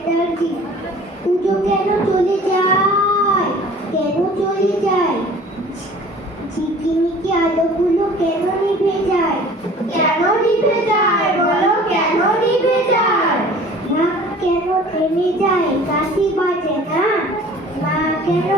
Lethargy. পুজো কেন চলে যায়, কেন চলে যায়? ঝিকিমিকি আলোগুলো কেন নিভে যায়? কেন নিভে যায় বলো, কেন নিভে যায়? নাক কেন থেমে যায়, কাশি বাজে না? মা কেন